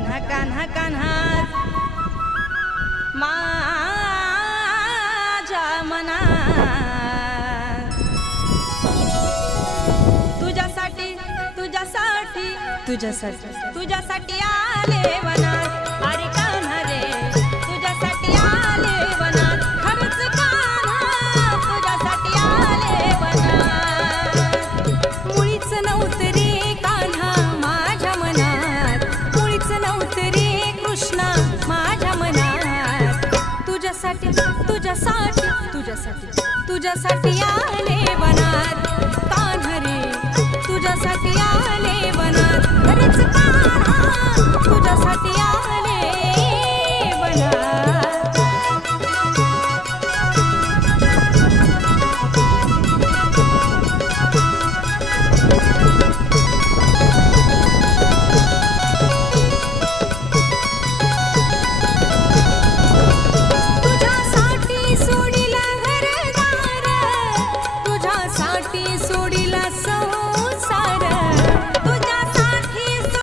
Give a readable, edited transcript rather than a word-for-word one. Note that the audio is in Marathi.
कान्हा कान्हा कान्हा माझ्या मनात तुझ्यासाठी तुझ्यासाठी तुझ्यासाठी तुझ्यासाठी आले वनात अरे कान्हा रे तुझ्यासाठी आले वनात खरंच कान्हा तुझ्यासाठी आले वनात मुळीच नव्हतं रे कान्हा माझ्या मनात मुळीच नव्हतं रे कृष्णा माझ्या मनात तुझ्यासाठी तुझ्यासाठी तुझ्यासाठी तुझ्यासाठी आले वनात कान्हा रे तुझ्यासाठी आले